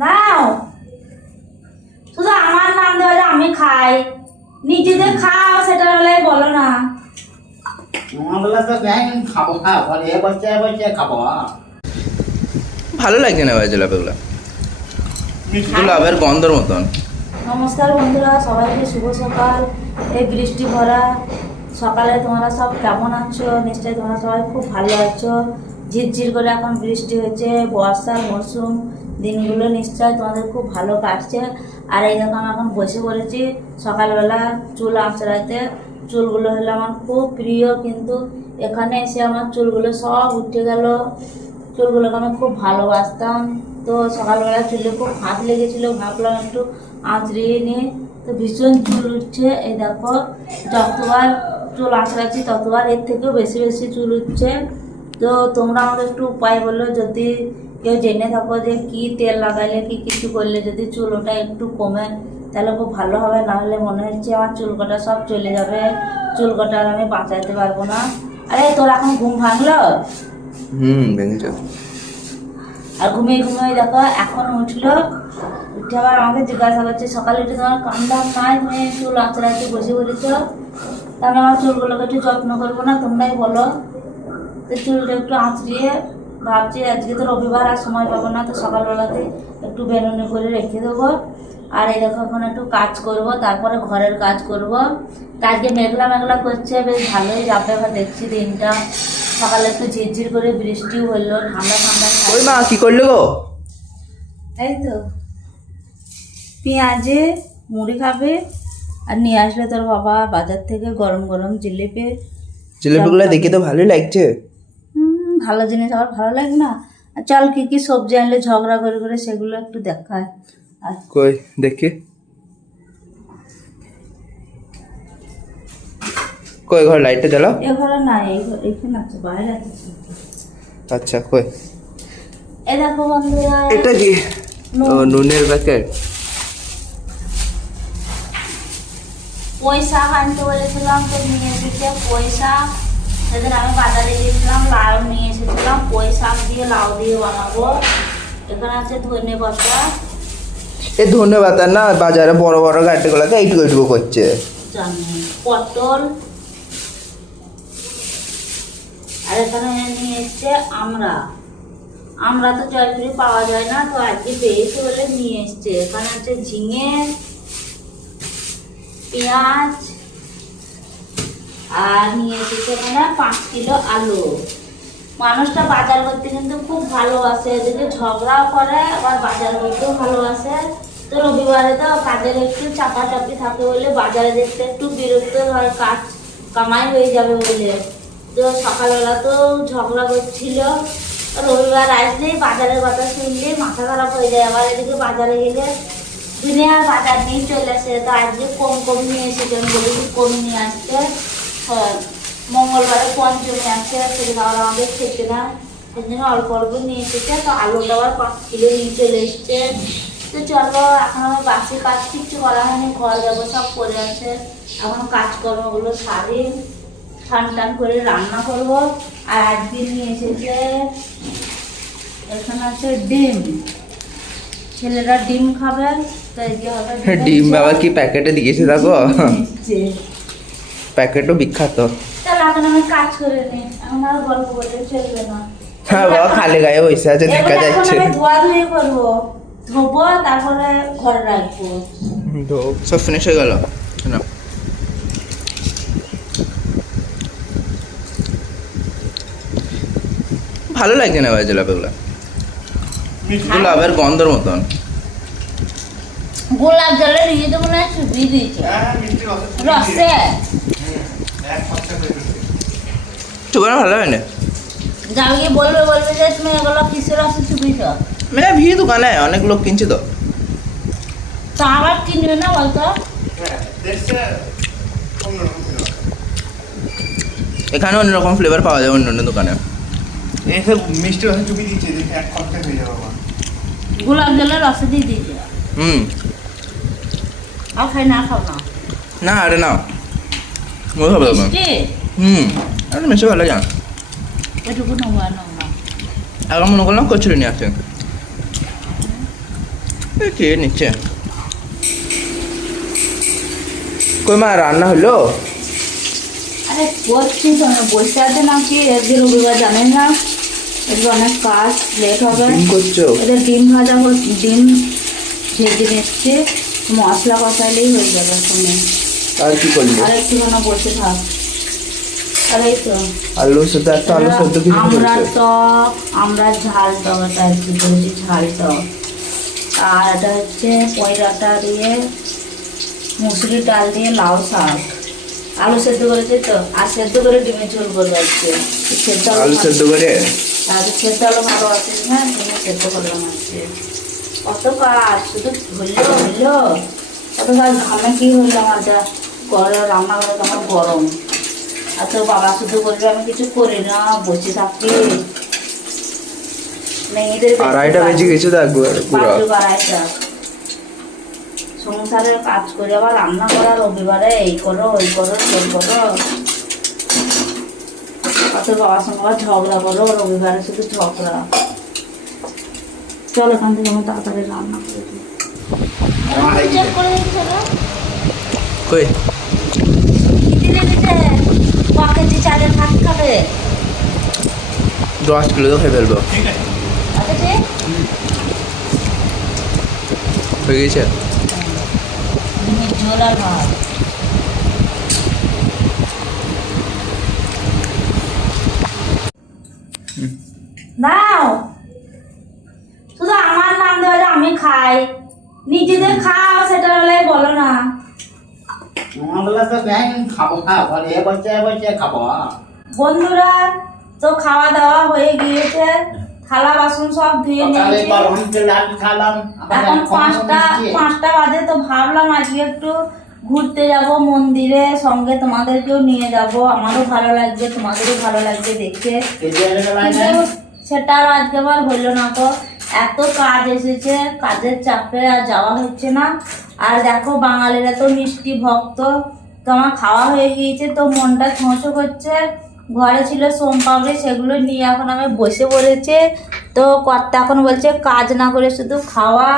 নাও শুধু আমার নাম দেওয়া যে আমি খাই, নিজেদের খাও সেটা বেলায় বলো না। আমার বেলা তো খাবো খাবো। ভালো লাগছে না ভাই জিলাপিগুলো, জিলাপের গন্ধর মতন। নমস্কার বন্ধুরা, সবাইকে শুভ সকাল। এই বৃষ্টি ভরা সকালে তোমরা সব কেমন আছো? নিশ্চয়ই তোমরা সবাই খুব ভালো আছো। ঝিরঝির করে এখন বৃষ্টি হচ্ছে, বর্ষার মরশুম, দিনগুলো নিশ্চয় তোমাদের খুব ভালো কাটছে। আর এই দেখো আমি এখন বসে পড়েছি সকালবেলা চুল আঁচড়াইতে। চুলগুলো হলো আমার খুব প্রিয়, কিন্তু এখানে এসে আমার চুলগুলো সব উঠে গেল। চুলগুলোকে আমি খুব ভালোবাসতাম, তো সকালবেলা চুলে খুব হাত লেগেছিলো, ভাবলাম একটু আঁচড়িয়ে নিয়ে, তো ভীষণ চুল উঠছে। এই দেখো যতবার চুল আঁচড়াচ্ছি ততবার এর থেকেও বেশি বেশি চুল উঠছে। তো তোমরা আমাকে একটু উপায় বললো, যদি কেউ জেনে থাকো যে কি তেল লাগাইলে কি কিছু করলে যদি চুল ওটা একটু কমে তাহলে খুব ভালো হবে। নাহলে মনে হচ্ছে আমার চুল কটা সব চলে যাবে, চুল কটা আর আমি বাঁচাইতে পারবো না। আরে তোর এখন ঘুম ভাঙলো? ভেঙেছে। আর ঘুমিয়ে ঘুমিয়ে দেখো এখন উঠলো, উঠে আবার আমাকে জিজ্ঞাসা করছে সকালে উঠে তোমার কাম দাম নাই, তুমি চুল আঁচড়াইতে বসে পড়েছ, তাহলে আমার চুলগুলোকে একটু যত্ন করবো না? তোমরাই বলো। তো চুলটা একটু আঁচড়িয়ে ভাবছি আজকে তো রবিবার আর সময় পাবো না, তো সকালবেলাতে একটু বেনুনি করে রেখে দেবো। আর এই দেখো এখন একটু কাজ করব, তারপরে ঘরের কাজ করব। আজকে মেঘলা মেঘলা করছে, বেশ ভালোই যাবে বা দেখছি দিনটা। সকালে একটু ঝিরঝির করে বৃষ্টিও হলো, ঠান্ডা ঠান্ডা। ওই মা কি করলো গো? এই তো পেঁয়াজে মুড়ি খাবে, আর নিয়ে আসলে তোর বাবা বাজার থেকে গরম গরম জিলিপি। জিলাপিগুলো দেখে তো ভালোই লাগছে। ভালো জিনিস আবার ভালো লাগে না? আর চল কি কি সবজি আনলে ঝগড়া করে করে সেগুলো একটু দেখায়। আর কই দেখি, কই ঘর লাইটটা জ্বালাও। এ ঘরে না, এইখানে আছে, বাইরে আছে। আচ্ছা কই, এ দেখো বন্ধুরা, এটা কি? ও নুনের প্যাকেট। পয়সা আনতে বলেছিলাম তো নিয়ে এসেছে পয়সা। সেদিন আমি বাজারে গিয়েছিলাম, লাউ নিয়ে এসেছিলাম, পয়সা দিয়ে লাউ দিয়ে বানাবো। এখানে আছে ধনে পাতা, এই ধন্যবাদ না, বাজারে বড় বড় গাড়িগুলোতে এইটুকু এইটুকু করছে। পটল, আর এখানে নিয়ে এসছে আমরা। আমরা তো জয়পুরে পাওয়া যায় না, তো আজকে পেয়েছে বলে নিয়ে এসছে। এখানে আছে ঝিঙে, পেঁয়াজ, আর নিয়ে এসেছে এখানে 5 কিলো আলু। মানুষটা বাজার করতে কিন্তু খুব ভালোবাসে, এদিকে ঝগড়াও করে আবার বাজার করতেও ভালোবাসে। তো রবিবারে তো কাজের একটু চাপাচাপি থাকে বলে বাজারে দেখতে একটু বিরক্ত হয়, কাজ কামাই হয়ে যাবে বলে। তো সকালবেলা তো ঝগড়া করছিল, রবিবার আসলেই বাজারের কথা শুনলেই মাথা খারাপ হয়ে যায়। আবার এদিকে বাজারে গেলে দুনিয়ার বাজার নিয়ে চলে আসে, তো আজকে কম কম নিয়ে এসেছে। আমি বলেছি কম নিয়ে আসতে, মঙ্গলবারে পঞ্চমী আছে, সেদিন আবার আমাদের খেতে না, সেই জন্য অল্প অল্প নিয়ে এসেছে। তো আলুটা আবার 5 কিলো নিয়ে চলে এসছে। তো চলো, এখন আমার বাসি কাজ কিচ্ছু করা হয়নি, ঘর যাবো সব পরে আছে, এখন কাজকর্মগুলো সারি, ঠান টান করে রান্না করব। আর একদিন নিয়ে এসেছে এখানে আছে ডিম, ছেলেরা ডিম খাবে, তো এই যে হবে ডিম বাবা কি প্যাকেটে দিয়েছে দেখো, প্যাকেটও বিখ্যাত। চল এখন আমি কাজ করে নিই, এখন আর গল্প করতে চলবে না। হ্যাঁ বাবা খালি গায়ে বসে আছে, দেখা এগুলো এখন যাচ্ছে। আমি ধোয়াধুয়ি করবো, ধোবো, তারপরে ঘরে রাখবো। তো সব ফিনিশ হয়ে গেল না? ভালো লাগছে না ভাই জিলাপিগুলো, জিলাপের গন্ধর মতন। গোলাপ জলের ইয়ে তো মনে হয় চুবি দিয়েছে রসে। চুবানো ভালো হয় না, যাও গিয়ে বলবে যে তুমি এগুলো কিসের রসে চুবিছ। মানে ভিড় দোকানে অনেক লোক কিনছে তো। তো আবার কিনবে না বলতো? এখানে অন্যরকম ফ্লেভার পাওয়া যায় অন্য অন্য দোকানে। এসব মিষ্টি রসে চুপি দিচ্ছে, দেখে এক কমপ্লিট হয়ে যাবে আমার। গোলাপ জলের রসে দিয়ে দিয়েছে। আর খাই না, খাও না। না আরে না, মজা হবে তোমার। মিষ্টি আরে মিষ্টি ভালো লাগে না। এটুকু নেবো আর নেবো না। এখন মনে করলাম কচুরি নিয়ে আসছে। খেয়ে নিচ্ছে। কই মা রান্না হলো? আরে করছি তো, আমি বসে আছে নাকি, আজকে রবিবার জানেন না, আজকে অনেক কাজ, লেট হবে। ডিম করছো? এদের ডিম ভাজা ডিম ভেজে নিচ্ছে, মশলা কষাইলেই হয়ে যাবে ফোনে। আর কি করলি? আর একটুখানি বসে থাক। আর এই তো আলু সেদ্ধ, একটা আলু সেদ্ধ কিছু আমরা করেছে। টক, আমরা ঝাল টক, এটা একটু করেছি ঝাল টক। আর এটা হচ্ছে পয়রাটা দিয়ে মুসুরি ডাল দিয়ে লাউ শাক, আলু সেদ্ধ করেছে তো, আর সেদ্ধ করে ডিমের ঝোল করবে আজকে। সেদ্ধ আলু সেদ্ধ করে আর সেদ্ধ আলু ভালো আছে না, ডিমে সেদ্ধ করলাম আজকে। কত কাজ, শুধু হইলো কত কাজ, ঘামে কি হইলো আমার, যা গরম রান্না করে তো আমার গরম। আর তোর বাবা শুধু বলবে আমি কিছু করি না, বসে থাকি। মেয়েদের 2:30 বেজে গেছে তো একবার পুরো। 2:30 সংসারের কাজ করে আবার রান্না করা, রবিবারে এই করো ওই করো সেই করো। আর তোর বাবার সঙ্গে আবার ঝগড়া করো, রবিবারে শুধু ঝগড়া। চল এখান থেকে আমি তাড়াতাড়ি রান্না করে দিই। চেক করে দিচ্ছে না কই কি দিলে দিতে, ক কেজি চালের ভাত খাবে? 10 কিলো তো খেয়ে ফেলবো। ঠিক আছে। আচ্ছা ঠিক হয়ে গেছে। ডিমের ঝোল আর ভাত। দাও, শুধু আমার নাম দেওয়া যে আমি খাই, নিজেদের খাও সেটা বেলায় বলো না। আমরা তো ব্যাং খাবো ঘরে বসে বসে খাবো। বন্ধুরা তো খাওয়া দাওয়া হয়ে গিয়েছে, থালা বাসন সব ধুয়ে সকালে নিয়েছি। গরম তেল খেলাম, এখন 5টা বাজে, তো ভাবলাম আজকে একটু ঘুরতে যাব মন্দিরে, সঙ্গে তোমাদেরকেও নিয়ে যাব, আমারও ভালো লাগবে তোমাদেরও ভালো লাগবে দেখতে। কিন্তু সেটা আর আজকে আবার হইলো না, তো এত কাজ এসেছে, কাজের চাপে আর যাওয়া হচ্ছে না। আর দেখো বাঙালিরা তো মিষ্টি ভক্ত, তো আমার খাওয়া হয়ে গিয়েছে, তো মনটা ছোঁচো করছে। ঘরে ছিল সোমপাপড়ি, সেগুলো নিয়ে এখন আমি বসে পড়েছে। তো কর্তা এখন বলছে কাজ না করে শুধু খাওয়া,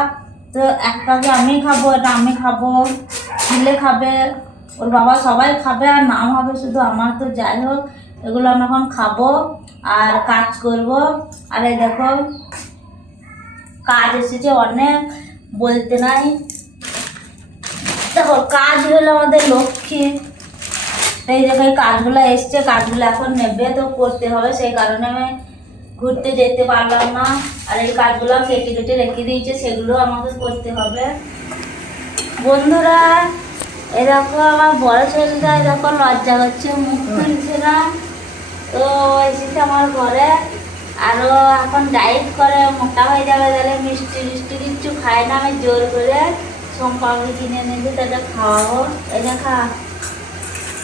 তো একটাকে আমি খাবো, এটা আমি খাবো, ছেলে খাবে, ওর বাবা, সবাই খাবে, আর নাম হবে শুধু আমার। তো যাই হোক, এগুলো আমি এখন খাবো আর কাজ করব। আর এই দেখো কাজ এসেছে অনেক, বলতে নাই। দেখো কাজ হলো আমাদের লক্ষ্মী, এই দেখো এই কাজগুলো এসছে, কাজগুলো এখন নেবে, তো করতে হবে, সেই কারণে আমি ঘুরতে যেতে পারলাম না। আর এই কাজগুলো কেটে কেটে রেখে দিয়েছে, সেগুলো আমাকে করতে হবে। বন্ধুরা এরকম আমার বড় ছেলেটা এরকম লজ্জা করছে, মুখ খুলছে না, তো এসেছে আমার ঘরে। আরও এখন ডায়েট করে মোটা হয়ে যাবে, তাহলে মিষ্টি মিষ্টি কিচ্ছু খায় না, আমি জোর করে সোমপাপড়ি কিনে এনেছি, তাটা খাওয়াবো। এটা খা।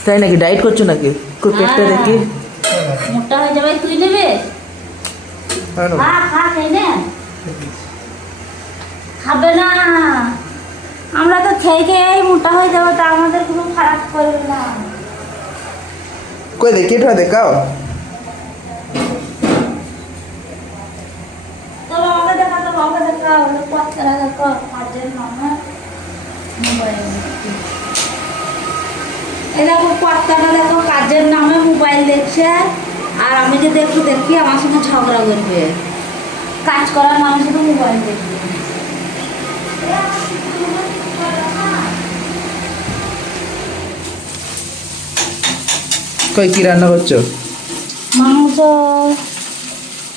তাই নাকি? ডায়েট করছো নাকি? পেটটা দেখি। মোটা হয়ে যাবে, তুই নেবে? খা খা, খেয়ে নে। খাবে না, আমরা তো খেয়ে খেয়েই মোটা হয়ে যাবো, তা আমাদের কোনো খারাপ করবে না। কই দেখি, এটা দেখাও। তো বাবাকে দেখা, তো বাবাকে দেখা, ওদের পথটা দেখো, কাজের মামা মোবাইল। এই দেখো পথটাটা দেখো, কাজের নামে মোবাইল দেখছে, আর আমি যদি একটু দেখি আমার সঙ্গে ঝগড়া করবে, কাজ করার নামে শুধু মোবাইল দেখবে। কই কি রান্না করছো? মাংস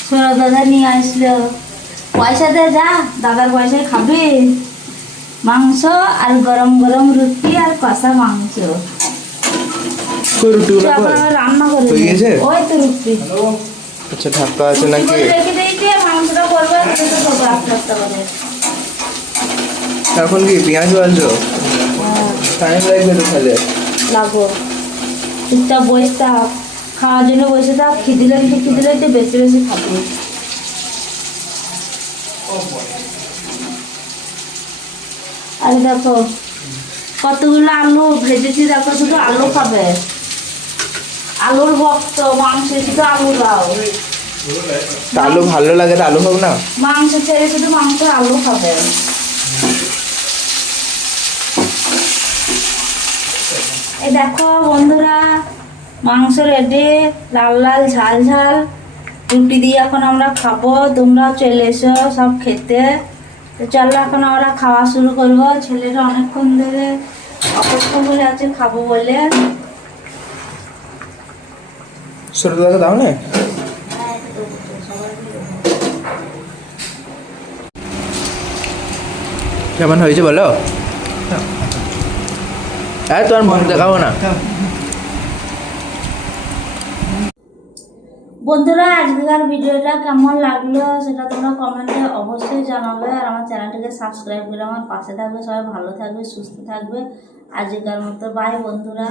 ছোড়া দাদা নিয়ে আসলো, পয়সা দে, যা দাদার পয়সায় খাবি মাংস, আর গরম গরম রুটি আর কষা মাংস। কই রুটিগুলো তো এখন কই? আমি রান্না করে হয়ে দিই। গেছে? ওই তো রুটি আচ্ছা ঢাকা আছে রুটি নাকি? করে রেখে দিয়েছি, মাংসটা করবো, সেটা করবো আস্তে আস্তে করে। এখন কি পেঁয়াজ ভাজছো? টাইম লাগবে তো তাহলে। লাগো চুপচাপ বসে থাক, খাওয়ার জন্য বসে থাক, খিদিলে একটু বেশি বেশি খাবো। আর দেখো কতগুলো আলু ভেজেছি, দেখো শুধু আলু খাবে, আলুর ভক্ত, মাংস শুধু আলু দাও। তা আলু ভালো লাগে, তো আলু হোক না। মাংস ছেড়ে শুধু মাংস আলু খাবে। এই দেখো বন্ধুরা, মাংস রেডি, লাল লাল ঝাল ঝাল রুটি দিয়ে এখন আমরা খাবো। তোমরাও চলে এসো সব খেতে। তো চলো এখন আমরা খাওয়া শুরু করবো। ছেলেরা অনেকক্ষণ ধরে অপেক্ষা করে আছে খাবো বলে। ছোটদাকে দাও না। কেমন হয়েছে বলো? হ্যাঁ, তোমার মন দেখাবো না। বন্ধুরা, আজকের ভিডিওটা কেমন লাগলো সেটা তোমরা কমেন্টে অবশ্যই জানাবে। আর আমার চ্যানেলটিকে সাবস্ক্রাইব করে আমার পাশে থাকবে। সবাই ভালো থাকবে, সুস্থ থাকবে। আজকের মতো বাই বন্ধুরা।